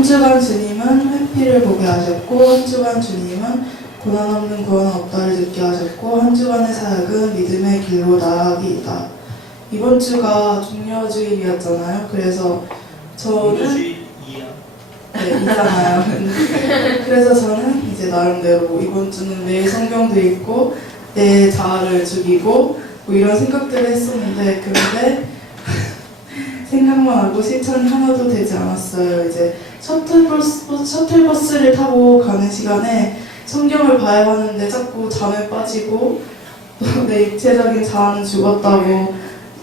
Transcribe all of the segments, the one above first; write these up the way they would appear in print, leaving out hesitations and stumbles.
한 주간 주님은 회피를 보게 하셨고 한 주간 주님은 고난 없는 구원은 없다를 듣게 하셨고 한 주간의 사역은 믿음의 길로 나아가기이다. 이번 주가 종려주일이었잖아요. 그래서 저는 네, 있잖아요. 그래서 저는 이제 나름대로 이번 주는 내 성경도 읽고 내 자아를 죽이고 뭐 이런 생각들을 했었는데 그런데 생각만 하고 실천이 하나도 되지 않았어요. 이제 셔틀버스를 타고 가는 시간에 성경을 봐야 하는데 자꾸 잠에 빠지고 또 내 육체적인 자아는 죽었다고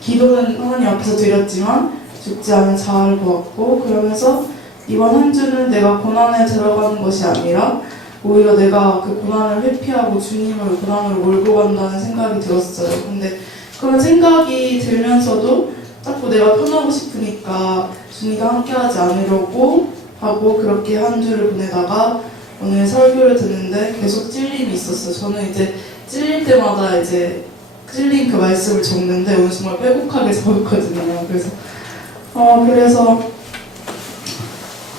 기도는 하나님 앞에서 드렸지만 죽지 않은 자아를 보았고 그러면서 이번 한 주는 내가 고난에 들어가는 것이 아니라 오히려 내가 그 고난을 회피하고 주님을 고난으로 몰고 간다는 생각이 들었어요. 근데 그런 생각이 들면서도 자꾸 내가 편하고 싶으니까 주님과 함께하지 않으려고 하고 그렇게 한 주를 보내다가 오늘 설교를 듣는데 계속 찔림이 있었어요. 저는 이제 찔릴 때마다 이제 찔린 그 말씀을 적는데 오늘 정말 빼곡하게 적었거든요. 그래서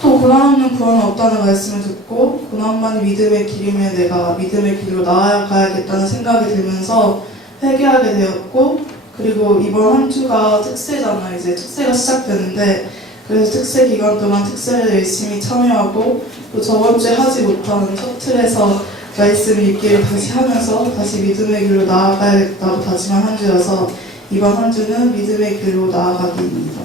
또 고난 없는 구원은 없다는 말씀을 듣고 고난만이 믿음의 길이면 내가 믿음의 길로 나아가야겠다는 생각이 들면서 회개하게 되었고 그리고 이번 한 주가 특세잖아요. 이제 특세가 시작되는데 그래서 특세 기간 동안 특세를 열심히 참여하고 또 저번 주에 하지 못한 셔틀에서 말씀 읽기를 다시 하면서 다시 믿음의 길로 나아가야겠다고 다짐한 한 주여서 이번 한 주는 믿음의 길로 나아가기입니다.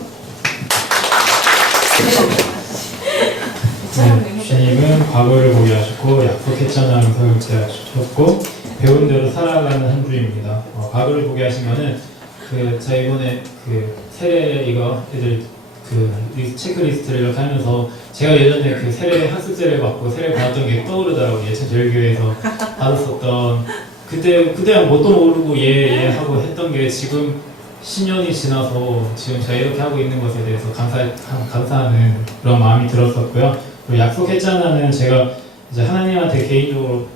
주님은 과거를 보게 하셨고 약속했잖아 하면서 하셨고 배운 대로 살아가는 한 주입니다. 과거를 보게 하시면은 제가 이번에 세례 애들 체크리스트를 이렇게 하면서 제가 예전에 세례 학습제를 받고 세례 받았던 게 떠오르더라고요. 예천제일교회에서 받았었던 그때 뭣도 모르고 예 하고 했던 게 지금 10년이 지나서 지금 제가 이렇게 하고 있는 것에 대해서 감사하는 그런 마음이 들었었고요. 그리고 약속했잖아는 제가 이제 하나님한테 개인적으로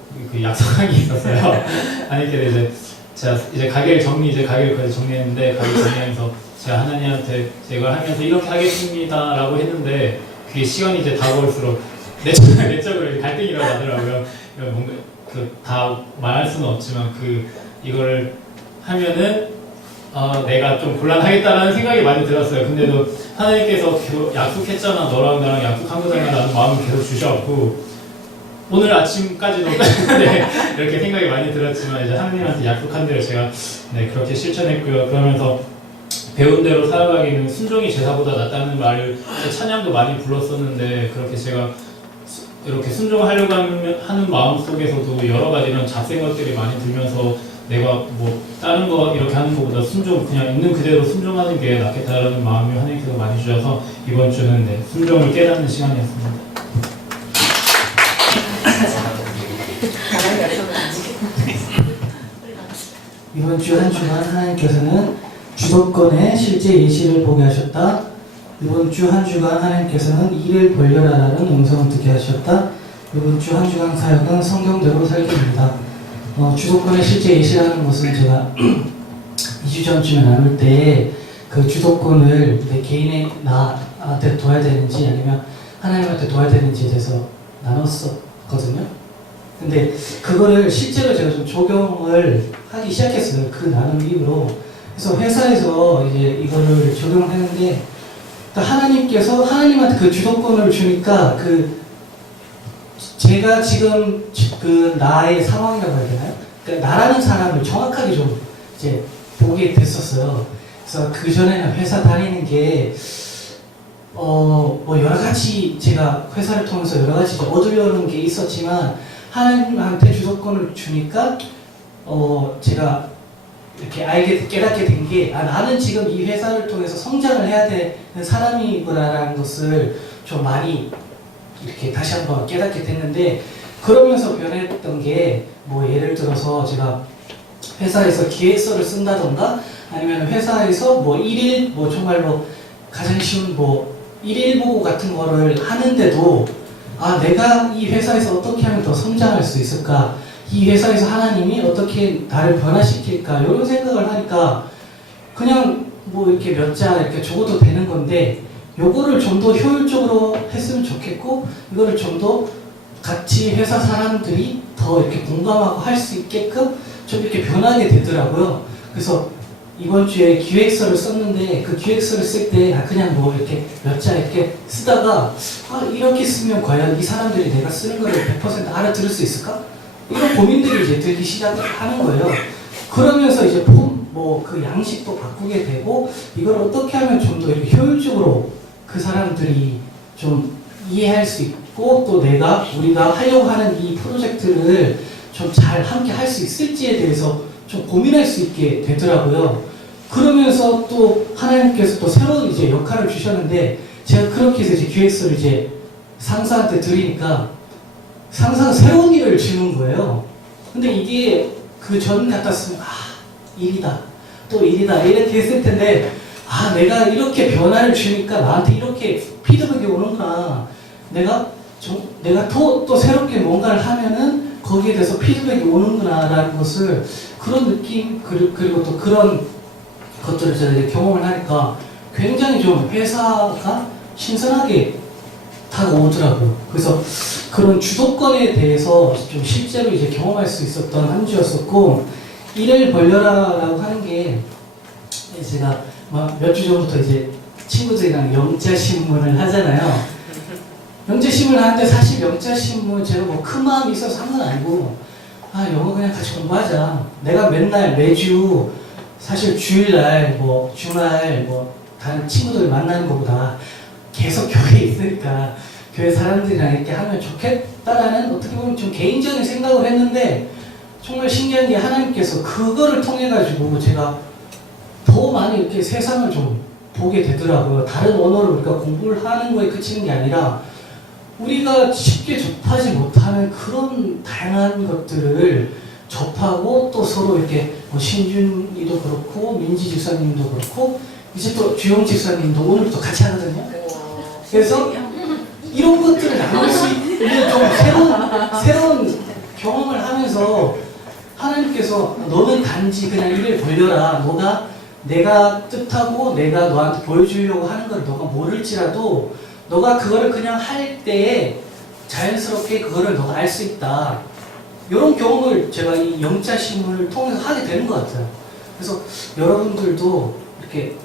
약속한 게 있었어요. 하나님께 제가 이제 가게를 거의 정리했는데 가게 정리하면서 제가 하나님한테 이걸 하면서 이렇게 하겠습니다라고 했는데 그게 시간이 이제 다가올수록 내적으로 갈등이라고 하더라고요. 뭔가 다 말할 수는 없지만 이거를 하면은 내가 좀 곤란하겠다라는 생각이 많이 들었어요. 근데도 하나님께서 약속했잖아, 너랑 나랑 약속한 거잖아 라는 마음을 계속 주셨고 오늘 아침까지도 이렇게 생각이 많이 들었지만 이제 하나님한테 약속한 대로 제가 그렇게 실천했고요. 그러면서 배운 대로 살아가기는 순종이 제사보다 낫다는 말을 찬양도 많이 불렀었는데 그렇게 제가 이렇게 순종하려고 하는 마음 속에서도 여러 가지 이런 잡생각들이 많이 들면서 내가 뭐 다른 거 이렇게 하는 것보다 그냥 있는 그대로 순종하는 게 낫겠다라는 마음을 하나님께서 많이 주셔서 이번 주는 순종을 깨닫는 시간이었습니다. 이번 주 한 주간 하나님께서는 주도권의 실제 예시를 보게 하셨다. 이번 주 한 주간 하나님께서는 이를 벌려라라는 음성을 듣게 하셨다. 이번 주 한 주간 사역은 성경대로 살기입니다. 주도권의 실제 예시라는 것은 제가 2주 전쯤에 나눌 때 그 주도권을 내 개인의 나한테 둬야 되는지 아니면 하나님한테 둬야 되는지에 대해서 나눴었거든요. 근데 그거를 실제로 제가 좀 적용을 하기 시작했어요. 그 나눔 이후로. 그래서 회사에서 이제 이거를 적용했는데 하나님께서 하나님한테 그 주도권을 주니까 제가 지금 나의 상황이라고 해야 되나요? 그러니까 나라는 사람을 정확하게 좀 이제 보게 됐었어요. 그래서 그 전에는 회사 다니는 게 뭐 여러 가지 제가 회사를 통해서 여러 가지 얻으려는 게 있었지만 하나님한테 주도권을 주니까 제가 이렇게 깨닫게 된 게 나는 지금 이 회사를 통해서 성장을 해야 되는 사람이구나라는 것을 좀 많이 이렇게 다시 한번 깨닫게 됐는데 그러면서 변했던 게 뭐 예를 들어서 제가 회사에서 기획서를 쓴다던가 아니면 회사에서 뭐 일일 뭐 정말로 가장 쉬운 뭐 일일 보고 같은 거를 하는데도 내가 이 회사에서 어떻게 하면 더 성장할 수 있을까? 이 회사에서 하나님이 어떻게 나를 변화시킬까? 이런 생각을 하니까 그냥 뭐 이렇게 몇 자 이렇게 적어도 되는 건데 요거를 좀 더 효율적으로 했으면 좋겠고, 이거를 좀 더 같이 회사 사람들이 더 이렇게 공감하고 할 수 있게끔 좀 이렇게 변하게 되더라고요. 그래서 이번 주에 기획서를 썼는데, 그 기획서를 쓸 때 그냥 뭐 이렇게 몇 자 이렇게 쓰다가 이렇게 쓰면 과연 이 사람들이 내가 쓰는 거를 100% 알아들을 수 있을까? 이런 고민들이 이제 들기 시작하는 거예요. 그러면서 이제 그 양식도 바꾸게 되고, 이걸 어떻게 하면 좀 더 이렇게 효율적으로 그 사람들이 좀 이해할 수 있고, 또 우리가 하려고 하는 이 프로젝트를 좀 잘 함께 할 수 있을지에 대해서 좀 고민할 수 있게 되더라고요. 그러면서 또 하나님께서 또 새로운 이제 역할을 주셨는데, 제가 그렇게 해서 이제 기획서를 이제 상사한테 드리니까 상사가 새로운 일을 주는 거예요. 근데 이게 그 전 같았으면 일이다, 또 일이다 이렇게 했을 텐데, 내가 이렇게 변화를 주니까 나한테 이렇게 피드백이 오는구나. 내가 또 새롭게 뭔가를 하면은 거기에 대해서 피드백이 오는구나라는 것을, 그런 느낌, 그리고 또 그런 것들을 제가 이제 경험을 하니까 굉장히 좀 회사가 신선하게 다가오더라고요. 그래서 그런 주도권에 대해서 좀 실제로 이제 경험할 수 있었던 한 주였었고, 일을 벌려라라고 하는 게, 제가 몇 주 전부터 이제 친구들이랑 영자신문을 하잖아요. 영자신문을 하는데, 사실 영자신문 제가 뭐 큰 마음이 있어서 한 건 아니고, 영어 그냥 같이 공부하자. 내가 매주 사실 주일날 주말 다른 친구들 만나는 것보다 계속 교회에 있으니까 교회 사람들이랑 이렇게 하면 좋겠다라는, 어떻게 보면 좀 개인적인 생각을 했는데, 정말 신기한 게 하나님께서 그거를 통해 가지고 제가 더 많이 이렇게 세상을 좀 보게 되더라고요. 다른 언어를 우리가 공부를 하는 거에 그치는 게 아니라, 우리가 쉽게 접하지 못하는 그런 다양한 것들을 접하고, 또 서로 이렇게 신준이도 그렇고 민지 집사님도 그렇고 이제 또 주영 집사님도 오늘 또 같이 하거든요. 그래서 이런 것들을 나눌 수 있는 좀 새로운 경험을 하면서, 하나님께서 너는 단지 그냥 일을 벌려라. 내가 뜻하고 내가 너한테 보여주려고 하는 걸 너가 모를지라도, 너가 그거를 그냥 할 때에 자연스럽게 그거를 너가 알 수 있다. 이런 경험을 제가 이 영자신문을 통해서 하게 되는 것 같아요. 그래서 여러분들도 이렇게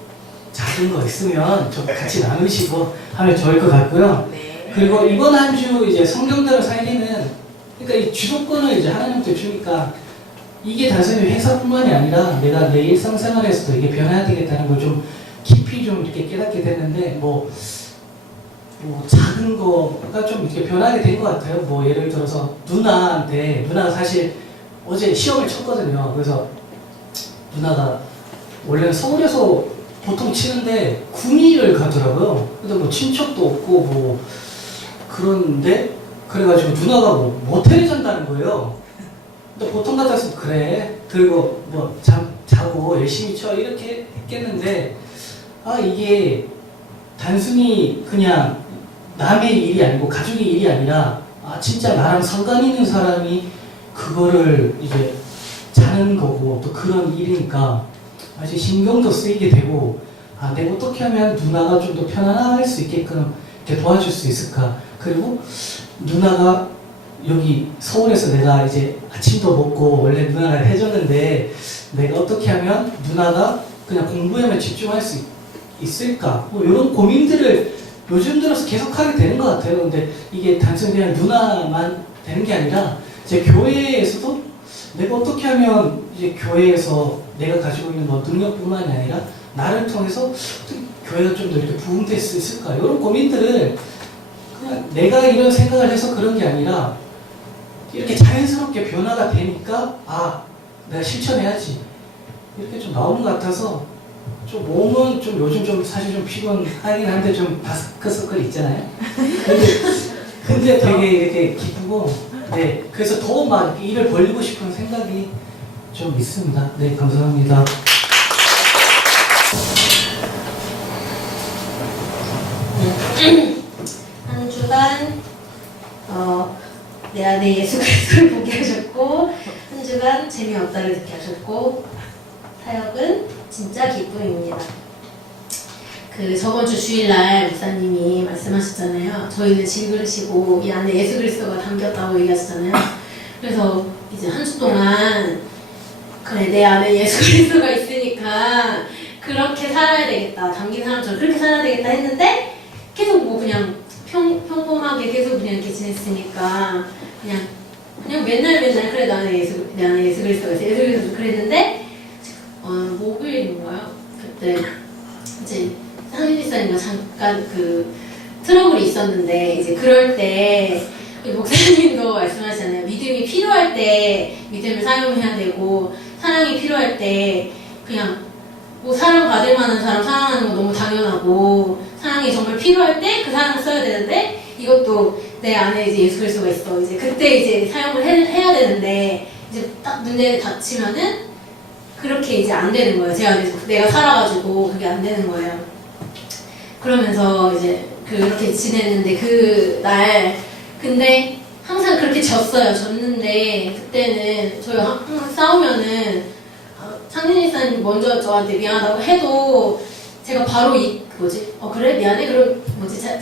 작은 거 있으면 좀 같이 나누시고 하면 좋을 것 같고요. 그리고 이번 한 주 이제 성경대로 살리는, 그러니까 이 주도권을 이제 하나님한테 주니까, 이게 단순히 회사뿐만이 아니라 내가 내 일상생활에서도 이게 변해야 되겠다는 걸 좀 깊이 좀 이렇게 깨닫게 됐는데, 작은 거가 좀 이렇게 변하게 된 것 같아요. 예를 들어서 누나가 사실 어제 시험을 쳤거든요. 그래서 누나가 원래는 서울에서 보통 치는데 구미를 가더라고요. 근데 친척도 없고 그런데, 그래가지고 누나가 모텔에 잔다는 거예요. 근데 보통 같았으면 그래, 그리고 자고 열심히 쳐 이렇게 했겠는데, 이게 단순히 그냥 남의 일이 아니고 가족의 일이 아니라, 진짜 나랑 상관 있는 사람이 그거를 이제 자는 거고, 또 그런 일이니까 아주 신경도 쓰이게 되고, 내가 어떻게 하면 누나가 좀 더 편안할 수 있게끔 이렇게 도와줄 수 있을까. 그리고 누나가 여기 서울에서 내가 이제 아침도 먹고 원래 누나가 해줬는데, 내가 어떻게 하면 누나가 그냥 공부에만 집중할 수 있을까. 이런 고민들을 요즘 들어서 계속 하게 되는 것 같아요. 근데 이게 단순히 그냥 누나만 되는 게 아니라, 제 교회에서도 내가 어떻게 하면 이제 교회에서 내가 가지고 있는 능력뿐만이 아니라 나를 통해서 교회가 좀 더 이렇게 부흥될 수 있을까. 이런 고민들을 그냥 내가 이런 생각을 해서 그런 게 아니라, 이렇게 자연스럽게 변화가 되니까 내가 실천해야지 이렇게 좀 나오는 것 같아서, 좀 몸은 좀 요즘 좀 사실 좀 피곤하긴 한데 좀 바스크서클 있잖아요. 근데 되게 이렇게 기쁘고, 그래서 더 막 일을 벌리고 싶은 생각이 좀 있습니다. 감사합니다. 한 주간 내 안에 예수 그리스도를 보게 하셨고, 한 주간 재미없다를 듣게 하셨고, 사역은 진짜 기쁨입니다. 그 저번 주 주일날 목사님이 말씀하셨잖아요. 저희는 질그릇이고 이 안에 예수 그리스도가 담겼다고 얘기하셨잖아요. 그래서 이제 한 주 동안 그래 내 안에 예수 그리스도가 있으니까 그렇게 살아야 되겠다. 담긴 사람처럼 그렇게 살아야 되겠다 했는데 계속 뭐 그냥 평범하게 계속 그냥 이렇게 지냈으니까 그냥 맨날 그래 내 안에 예수 그리스도가 있어. 예수 그리스도 그랬는데 목요일인가요? 그때 이제 상민지사님과 잠깐 그 트러블이 있었는데 이제 그럴 때 목사님도 말씀하시잖아요. 믿음이 필요할 때 믿음을 사용해야 되고 사랑이 필요할 때 그냥 뭐 사랑 받을 만한 사람 사랑하는 거 너무 당연하고 사랑이 정말 필요할 때 그 사랑을 써야 되는데 이것도 내 안에 이제 예수 그리스도가 있어. 이제 그때 이제 사용을 해야 되는데 이제 딱 문제에 닥치면은 그렇게 이제 안 되는 거예요. 제 안에서 내가 살아가지고 그게 안 되는 거예요. 그러면서 이제 그렇게 지냈는데 그날 근데 항상 그렇게 졌는데 그때는 저희 항상 싸우면은 상진이사님 먼저 저한테 미안하다고 해도 제가 바로 그래 미안해 그럼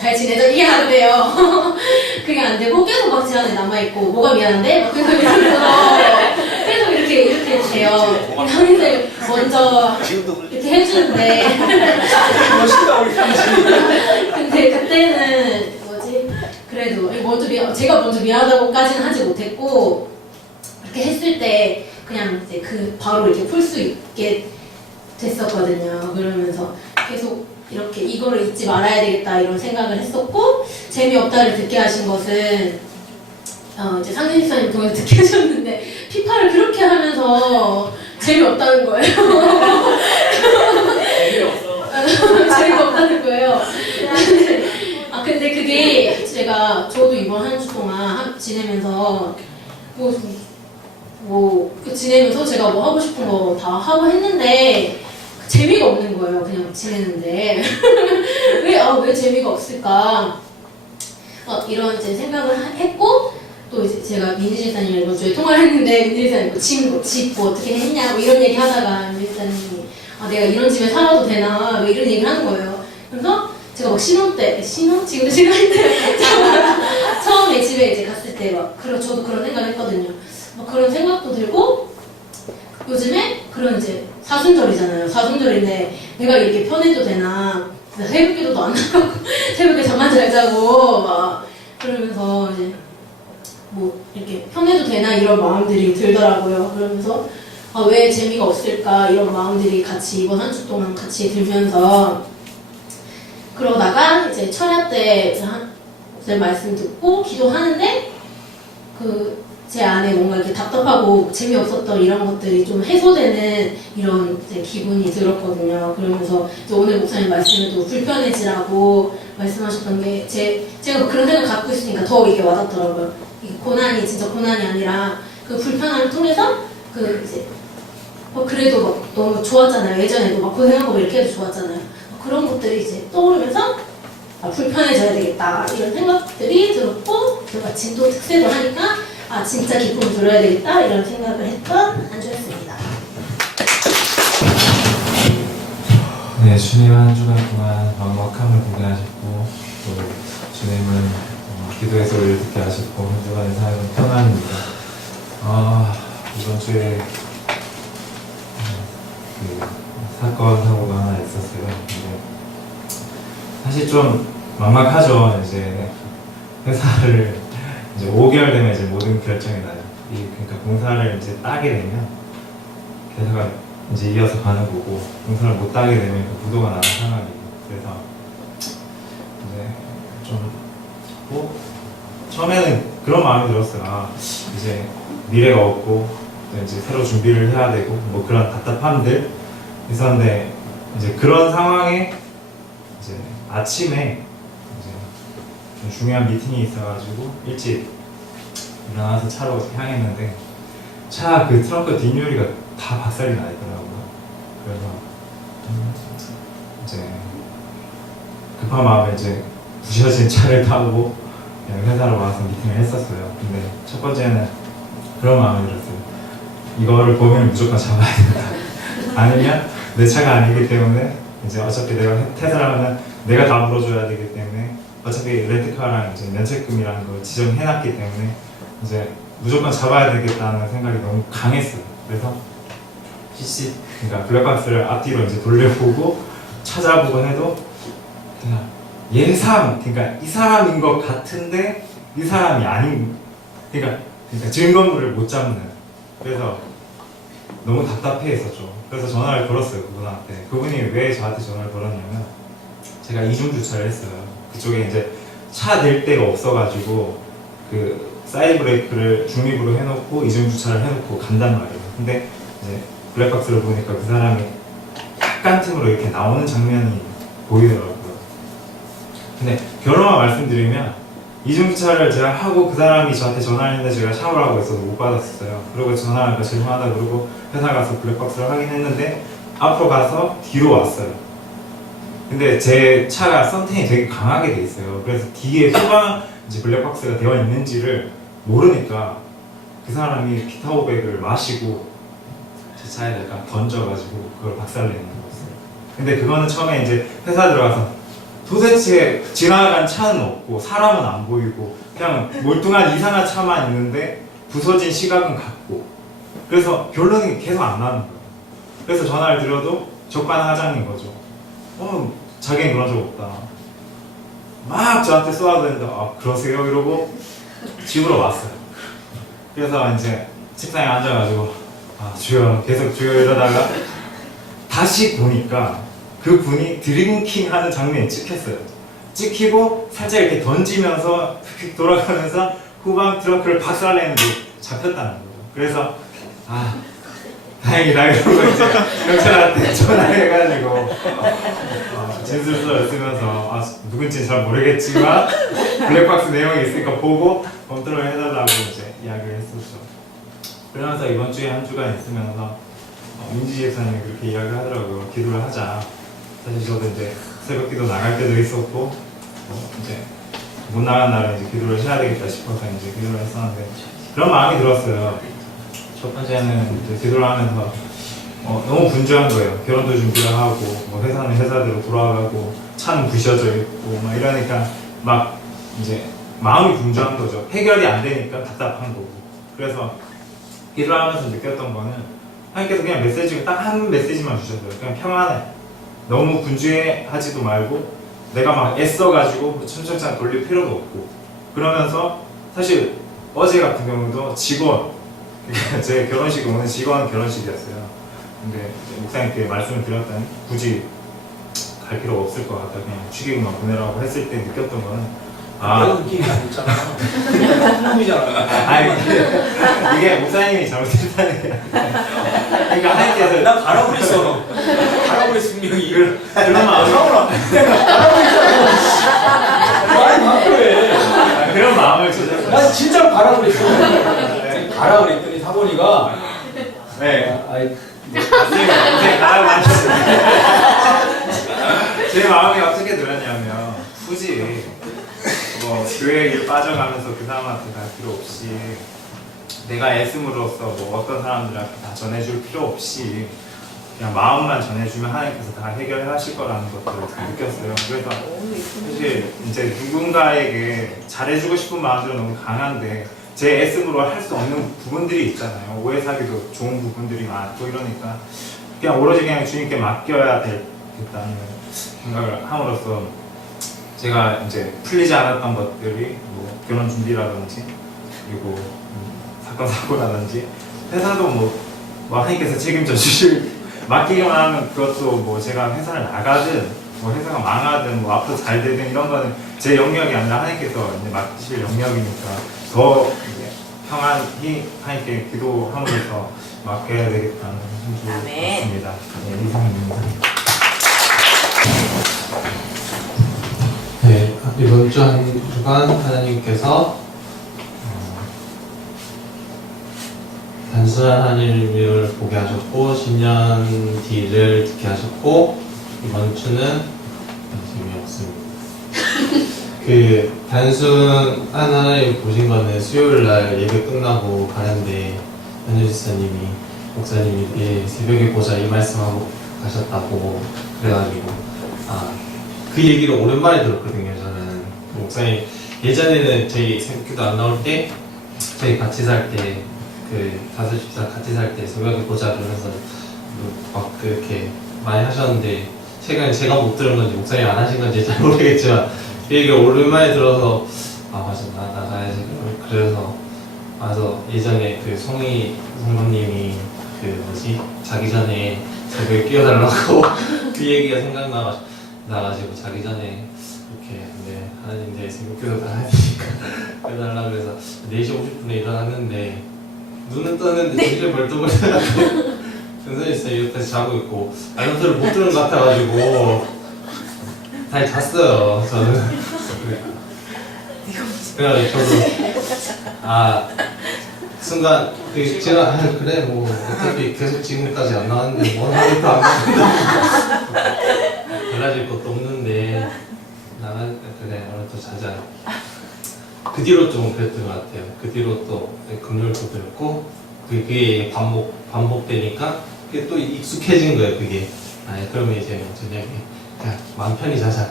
잘 지내자 이게 안 돼요. 그게 안 되고 계속 막 제 안에 남아있고 뭐가 미안한데? 막 계속 계속 이렇게 돼요. 상진이사님 먼저 이렇게 해주는데 근데 그때는 그래도 제가 먼저 미안하다고까지는 하지 못했고 그렇게 했을 때 그냥 이제 바로 이렇게 풀 수 있게 됐었거든요. 그러면서 계속 이렇게 이거를 잊지 말아야 되겠다 이런 생각을 했었고 재미없다를 듣게 하신 것은 이제 상진 집사님 통해서 듣게 하셨는데 피파를 그렇게 하면서 재미없다는 거예요. 재미없다는 거예요. 근데 그게 저도 이번 한 주 동안 지내면서 지내면서 제가 뭐 하고 싶은 거 다 하고 했는데 재미가 없는 거예요. 그냥 지내는데 왜 재미가 없을까? 이런 이제 생각을 했고 또 이제 제가 민지 집사님이랑 이번 주에 통화를 했는데 민지 집사님 집 어떻게 했냐 이런 얘기 하다가 민지 집사님이 내가 이런 집에 살아도 되나 이런 얘기를 하는 거예요. 그래서 제가 막 지금도 신혼인데 처음에 집에 이제 갔을 때 저도 그런 생각을 했거든요. 그런 생각도 들고 요즘에 그런 이제 사순절이잖아요. 사순절인데 내가 이렇게 편해도 되나? 새벽 기도도 안 나가고 새벽에 잠만 잘 자고 그러면서 이제 이렇게 편해도 되나 이런 마음들이 들더라고요. 그러면서 왜 재미가 없을까 이런 마음들이 같이 이번 한 주 동안 같이 들면서 그러다가 이제 철야 때 말씀 듣고 기도하는데 제 안에 뭔가 이렇게 답답하고 재미없었던 이런 것들이 좀 해소되는 이런 이제 기분이 들었거든요. 그러면서 이제 오늘 목사님 말씀에도 불편해지라고 말씀하셨던 게 제가 그런 생각 갖고 있으니까 더 이게 와닿더라고요. 이게 고난이 진짜 고난이 아니라 그 불편함을 통해서 이제 그래도 너무 좋았잖아요. 예전에도 고생하고 이렇게 해도 좋았잖아요. 그런 것들이 이제 떠오르면서 불편해져야 되겠다 이런 생각들이 들었고 제가 진도 특세도 하니까 진짜 기쁨을 들어야 되겠다 이런 생각을 했던 한 주였습니다. 네, 주님 한 주간 동안 막막함을 보게 하셨고 또 주님은 기도의 소리를 듣게 하셨고 한 주간의 삶은 평안입니다. 이번 주에 사건 사고가 하나 있었어요. 근데 사실 좀 막막하죠. 이제 회사를 이제 5개월 되면 이제 모든 결정이 나요. 그러니까 공사를 이제 따게 되면 회사가 이제 이어서 가는 거고 공사를 못 따게 되면 부도가 나는 상황이에요. 그래서 이제 좀 처음에는 그런 마음이 들었어요. 이제 미래가 없고 이제 새로 준비를 해야 되고 그런 답답함들 있었는데 이제 그런 상황에 이제 아침에 이제 좀 중요한 미팅이 있어가지고 일찍 일어나서 차로 향했는데 차 트렁크 뒷유리가 다 박살이 나 있더라고요. 그래서 이제 급한 마음에 이제 부셔진 차를 타고 그냥 회사로 와서 미팅을 했었어요. 근데 첫 번째는 그런 마음이 들었어요. 이거를 보면 무조건 잡아야 된다. 아니면 내 차가 아니기 때문에 이제 어차피 내가 퇴사를 하면 내가 다 물어줘야 되기 때문에 어차피 렌트카랑 이제 면책금이라는 걸 지정해놨기 때문에 이제 무조건 잡아야 되겠다는 생각이 너무 강했어요. 그래서 PC, 그러니까 블랙박스를 앞뒤로 이제 돌려보고 찾아보고 해도 그냥 그러니까 이 사람인 것 같은데 이 사람이 아닌, 그러니까 증거물을 못 잡는. 그래서 너무 답답해했었죠. 그래서 전화를 걸었어요, 그분한테. 그분이 왜 저한테 전화를 걸었냐면 제가 이중 주차를 했어요. 그쪽에 이제 차 댈 데가 없어가지고 그 사이드 브레이크를 중립으로 해놓고 이중 주차를 해놓고 간단 말이에요. 근데 이제 블랙박스를 보니까 그 사람이 약간 틈으로 이렇게 나오는 장면이 보이더라고요. 근데 결론만 말씀드리면 이중 주차를 제가 하고 그 사람이 저한테 전화를 했는데 제가 샤워를 하고 있어서 못 받았어요. 그리고 전화하니까 죄송하다 그러고 회사 가서 블랙박스를 하긴 했는데 앞으로 가서 뒤로 왔어요. 근데 제 차가 썬팅이 되게 강하게 돼 있어요. 그래서 뒤에 후방 이제 블랙박스가 되어 있는지를 모르니까 그 사람이 피타오백을 마시고 제 차에다가 던져가지고 그걸 박살내는 거였어요. 근데 그거는 처음에 이제 회사 들어가서 도대체 지나간 차는 없고 사람은 안 보이고 그냥 몰뚱한 이상한 차만 있는데 부서진 시각은 같고, 그래서 결론이 계속 안 나는 거예요. 그래서 전화를 드려도 적반하장인 거죠. 자기는 그런 적 없다. 막 저한테 쏘아대는데 아 그러세요? 이러고 집으로 왔어요. 그래서 이제 책상에 앉아가지고 아 주여 계속 주여 이러다가 다시 보니까 그 분이 드링킹 하는 장면이 찍혔어요. 찍히고 살짝 이렇게 던지면서 휙 돌아가면서 후방 트렁크를 박살내는 게 잡혔다는 거죠. 그래서 아 다행이다 이러고 이제 경찰한테 전화해가지고 진술서를 쓰면서 아 누군지 잘 모르겠지만 블랙박스 내용이 있으니까 보고 검토를 해달라고 이제 이야기를 했었죠. 그러면서 이번 주에 한 주간 있으면서 민지 집사님이 그렇게 이야기를 하더라고요. 기도를 하자. 사실 저도 이제 새벽기도 나갈 때도 있었고 이제 못 나간 날은 이제 기도를 해야 되겠다 싶어서 이제 기도를 했었는데 그런 마음이 들었어요. 첫 번째는 이제 기도를 하면서 너무 분주한 거예요. 결혼도 준비를 하고 뭐 회사는 회사대로 돌아가고 차는 부셔져 있고 막 이러니까 막 이제 마음이 분주한 거죠. 해결이 안 되니까 답답한 거고. 그래서 기도를 하면서 느꼈던 거는 하나님께서 그냥 메시지가 딱 한 메시지만 주셨어요. 그냥 평안해. 너무 분주해하지도 말고 내가 막 애써가지고 천천히 돌릴 필요도 없고. 그러면서 사실 어제 같은 경우도 직원, 제 결혼식이 오늘 직원 결혼식이었어요. 근데 목사님께 말씀을 드렸더니 굳이 갈 필요 없을 것 같다. 그냥 축의금만 보내라고 했을 때 느꼈던 거는 그런 느낌이 아니잖아. 놈이잖아. 이게 목사님이 잘못했다는 게 그러니까 하나님께서 나 가라고 그랬어. 가라고 그랬어 분명히. 그런 마음을 말이 바꾸래. 그런 마음을 주셨어요. 난 진짜로 가라고 그랬어. 가라고 그랬더니 사모니가 네. 아이 이제 가라고 하셨어요. 제 마음이 어떻게 들었냐면 굳이 뭐 교회 일 빠져가면서 그 사람한테 갈 필요 없이 내가 애씀으로써 뭐 어떤 사람들한테 다 전해줄 필요 없이 그냥 마음만 전해주면 하나님께서 다 해결하실 거라는 것들을 느꼈어요. 그래서 사실 이제 누군가에게 잘해주고 싶은 마음들은 너무 강한데 제 애씀으로 할 수 없는 부분들이 있잖아요. 오해 사기도 좋은 부분들이 많고 이러니까 그냥 오로지 그냥 주님께 맡겨야 되겠다는 생각을 함으로써 제가 이제 풀리지 않았던 것들이 뭐 결혼 준비라든지 그리고 사건 사고라든지 회사도 뭐 하나님께서 책임져 주실 맡기기만 하면 그것도 뭐 제가 회사를 나가든 뭐 회사가 망하든 뭐 앞으로 잘 되든 이런 거는 제 영역이 아니라 하나님께서 이제 맡기실 영역이니까 더 이제 평안히 하나님께 기도함으로써 맡겨야 되겠다는 생각입니다. 네, 이상입니다. 네, 이번 주 한 주간 하나님께서 단순한 하나님을 보게 하셨고 10년 뒤를 듣게 하셨고 이번 주는 재미없습니다. 그 단순한 하나님 보신 거는 수요일 날 예배 끝나고 가는데 현주 지사님이 목사님이 새벽에 보자 이 말씀하고 가셨다고 그래가지고 그 얘기를 오랜만에 들었거든요. 저는 목사님 예전에는 저희 새벽기도 안 나올 때 저희 같이 살 때 그 5집사 같이 살 때 새벽에 보자 그러면서 막 그렇게 많이 하셨는데 최근에 제가 못 들은 건지 목사님 안 하신 건지 잘 모르겠지만 그 얘기를 오랜만에 들어서 맞아 나가야지 그래서 와서 예전에 그 송이 성도님이 그 뭐지 자기 전에 새벽에 깨워달라고 그 얘기가 생각나가지고 자기 전에 이렇게 하나님 내 새벽기도 나가야 되니까 깨워달라 그래서 4시 50분에 일어났는데 눈은 떴는데 정신을 벌떡 못해가지고 선생님 진짜 옆에서 자고 있고 알람소리를 못 들은 것 같아가지고 잘 잤어요 저는. 그래가지고 저도 순간 제가 그래 뭐 어차피 계속 지금까지 안 나왔는데 뭐 하나도 안 나왔는데 달라질 것도 없는데 그래 오늘 또 자자. 그 뒤로 좀 그랬던 것 같아요. 그 뒤로 또 금요일도 그랬고 그게 반복되니까 그게 또 익숙해진 거예요. 그게 그러면 이제 뭐 저녁에 그냥 마음 편히 자자.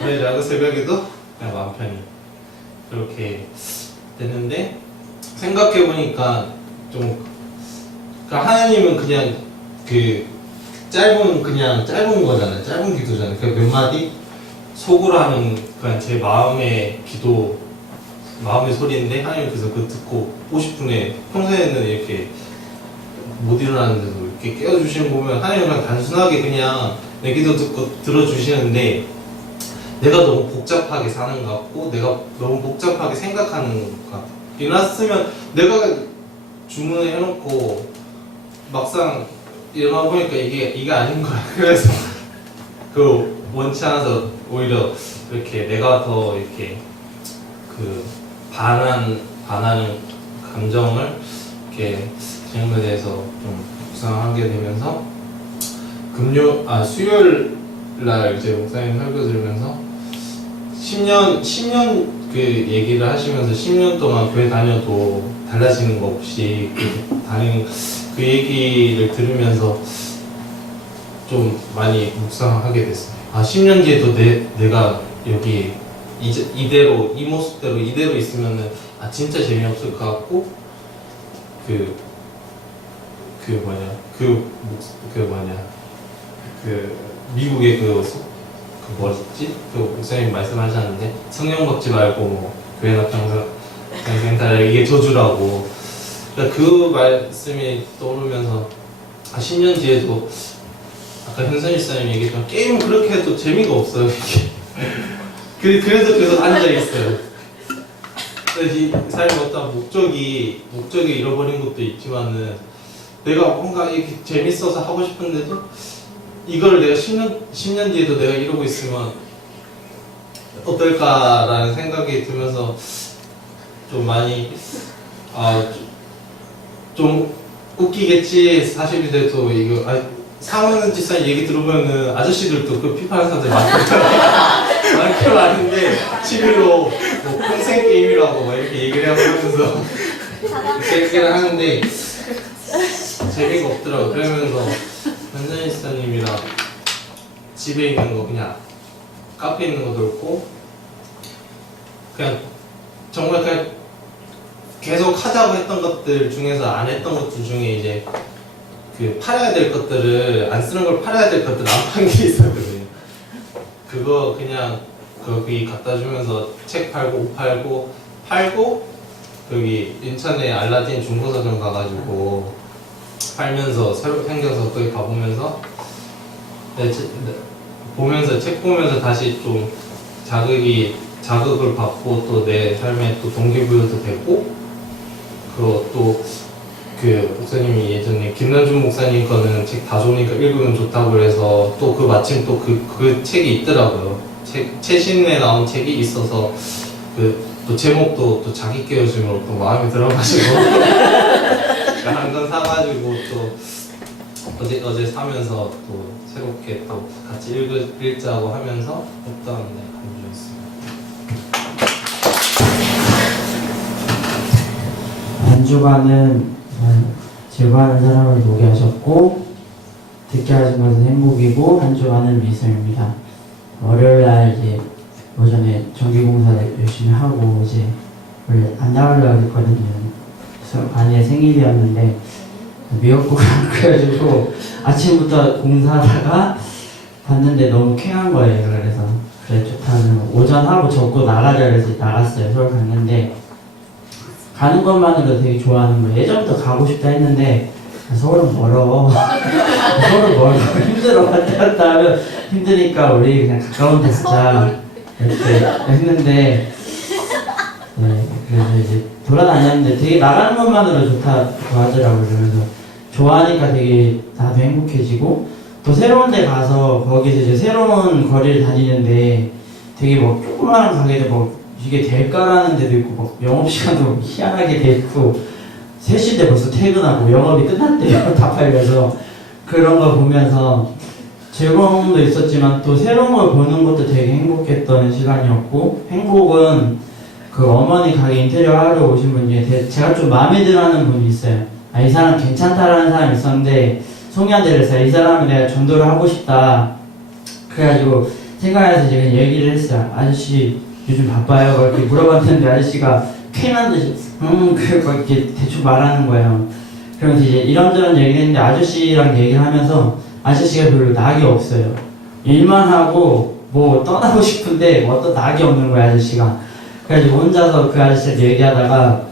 오늘 자고 새벽에도 그냥 마음 편히 그렇게 됐는데 생각해보니까 좀 그러니까 하나님은 그냥 그 짧은 거잖아요. 짧은 기도잖아요. 그 몇 마디 속으로 하는 그냥 제 마음의 기도, 마음의 소리인데 하나님 그래서 그거 듣고 50분에 평소에는 이렇게 못 일어나는데도 이렇게 깨워주시는 거 보면 하나님은 그냥 단순하게 그냥 내 기도 듣고 들어주시는데 내가 너무 복잡하게 사는 것 같고 내가 너무 복잡하게 생각하는 것 같아. 일어났으면 내가 주문을 해놓고 막상 일어나 보니까 이게 아닌 거야. 그래서 그 원치 않아서 오히려 이렇게 내가 더 이렇게 그 반하는 감정을 이렇게 주님에 대해서 좀 묵상하게 되면서 수요일 날 이제 목사님 설교 들으면서 10년 그 얘기를 하시면서 10년 동안 교회 다녀도 달라지는 거 없이 다니는 그 얘기를 들으면서 좀 많이 묵상하게 됐어요. 10년 뒤에도 내가 여기 이대로 이 모습대로 이대로 있으면은 진짜 재미없을 것 같고 미국의 뭐였지? 그 목사님 말씀하셨는데 성령 먹지 말고 뭐 교회나 평생 따라 이게 저주라고. 그러니까 그 말씀이 떠오르면서 10년 뒤에도 아까 현선이 사님 얘기했던 게임은 그렇게 해도 재미가 없어요. 그래서 계속 앉아 있어요. 이 삶의 어떤 목적이 잃어버린 것도 있지만은 내가 뭔가 이렇게 재밌어서 하고 싶은데도 이걸 내가 10년 뒤에도 내가 이러고 있으면 어떨까라는 생각이 들면서 좀 많이 좀 웃기겠지. 40이 돼도 이거 상황은実際 얘기 들어보면은 아저씨들도 그 피파하는 사람들 많긴 많은데 취미로 뭐 평생 게임이라고 막 이렇게 얘기를 하면서 얘기를 하는데 재미가 없더라고. 그러면서 현선이 스타님이랑 집에 있는 거 그냥 카페에 있는 것도 그렇고 그냥 정말 그냥 계속 하자고 했던 것들 중에서 안 했던 것들 중에 이제 그 팔아야 될 것들을 안 쓰는 걸 팔아야 될 것들 안 판 게 있었거든요. 그거 그냥 거기 갖다 주면서 책 팔고 옷 팔고 거기 인천에 알라딘 중고서점 가가지고 팔면서 새로 생겨서 거기 가보면서 책 보면서 다시 좀 자극을 받고 또 내 삶에 또 동기부여도 되고 그리고 또 그 목사님이 예전에 김남준 목사님 거는 책 다 좋으니까 읽으면 좋다고 그래서 또 그 마침 또 그 책이 있더라고요. 최신에 나온 책이 있어서 또 제목도 또 자기 깨워주면 또 마음에 들어가지고 한 권 사가지고 또 어제 사면서 또 새롭게 또 같이 읽자고 하면서 했던 한 주간은 즐거워하는 사람을 보게 하셨고 듣게 하신 것은 행복이고 한 주간은 미소입니다. 월요일날 이제 오전에 전기공사를 열심히 하고 이제 원래 안 나가려고 했거든요. 그래서 아내의 생일이었는데 미역국을 안 끓여주고 아침부터 공사하다가 봤는데 너무 쾌한 거예요. 그래서 그래 좋다는 오전 하고 접고 나가자 그래서 나갔어요. 서울 갔는데 가는 것만으로 되게 좋아하는 거예요. 예전부터 가고 싶다 했는데 서울은 멀어. 서울은 멀어. 힘들어. 왔다 갔다 하면 힘드니까 우리 그냥 가까운 데 가자 이렇게 했는데 네, 그래서 이제 돌아다녔는데 되게 나가는 것만으로 좋다고 하더라고요. 그래서 좋아하니까 되게 나도 행복해지고 또 새로운 데 가서 거기서 이제 새로운 거리를 다니는데 되게 뭐 조그마한 가게도 뭐 이게 될까라는 데도 있고 막 영업시간도 희한하게 돼 있고 3시인데 벌써 퇴근하고 영업이 끝났대요. 다 팔려서 그런 거 보면서 즐거움도 있었지만 또 새로운 걸 보는 것도 되게 행복했던 시간이었고 행복은 그 어머니 가게 인테리어 하러 오신 분 중에 제가 좀 마음에 들어하는 분이 있어요. 아, 이 사람 괜찮다라는 사람이 있었는데 송이한테 그랬어요. 이 사람을 내가 전도를 하고 싶다. 그래가지고 생각해서 제가 얘기를 했어요. 아저씨 요즘 바빠요? 이렇게 물어봤는데 아저씨가 쾌한 듯이 그래서 이렇게 대충 말하는 거예요. 그러면서 이제 이런저런 얘기를 했는데 아저씨랑 얘기를 하면서 아저씨가 별로 낙이 없어요. 일만 하고 뭐 떠나고 싶은데 뭐 어떤 낙이 없는 거야 아저씨가. 그래가지고 혼자서 그 아저씨한테 얘기하다가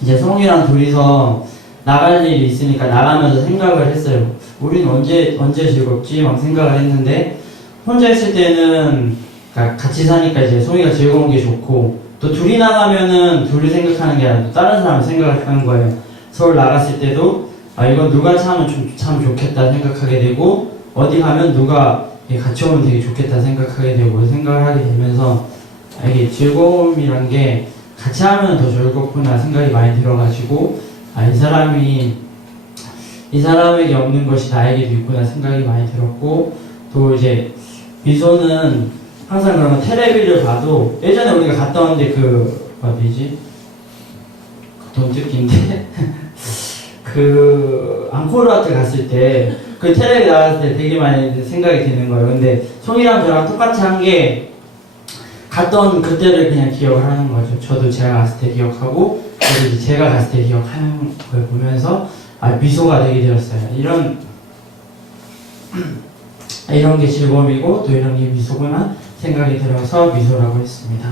이제 송이랑 둘이서 나갈 일이 있으니까 나가면서 생각을 했어요. 우린 언제 즐겁지? 막 생각을 했는데 혼자 있을 때는 같이 사니까 이제 송이가 즐거운 게 좋고 또 둘이 나가면은 둘이 생각하는 게 아니라 다른 사람이 생각을 하는 거예요. 서울 나갔을 때도 아 이건 누가 차면 참 좋겠다 생각하게 되고 어디 가면 누가 같이 오면 되게 좋겠다 생각하게 되고 생각을 하게 되면서 이게 즐거움이란 게 같이 하면 더 즐겁구나 생각이 많이 들어가지고 아 이 사람에게 없는 것이 나에게도 있구나 생각이 많이 들었고 또 이제 미소는 항상 그러면 텔레비를 봐도 예전에 우리가 갔다 왔는데 그 어디지? 돈뜯기인데 그 앙코르와트 갔을 때 그 텔레비 나갔을 때 되게 많이 생각이 드는 거예요. 근데 송이랑 저랑 똑같이 한 게 갔던 그때를 그냥 기억을 하는 거죠. 저도 제가 갔을 때 기억하고 저도 이제 제가 갔을 때 기억하는 걸 보면서 아 미소가 되게 들었어요. 이런 게 즐거움이고 또 이런 게 미소구나 생각이 들어서 미소라고 했습니다.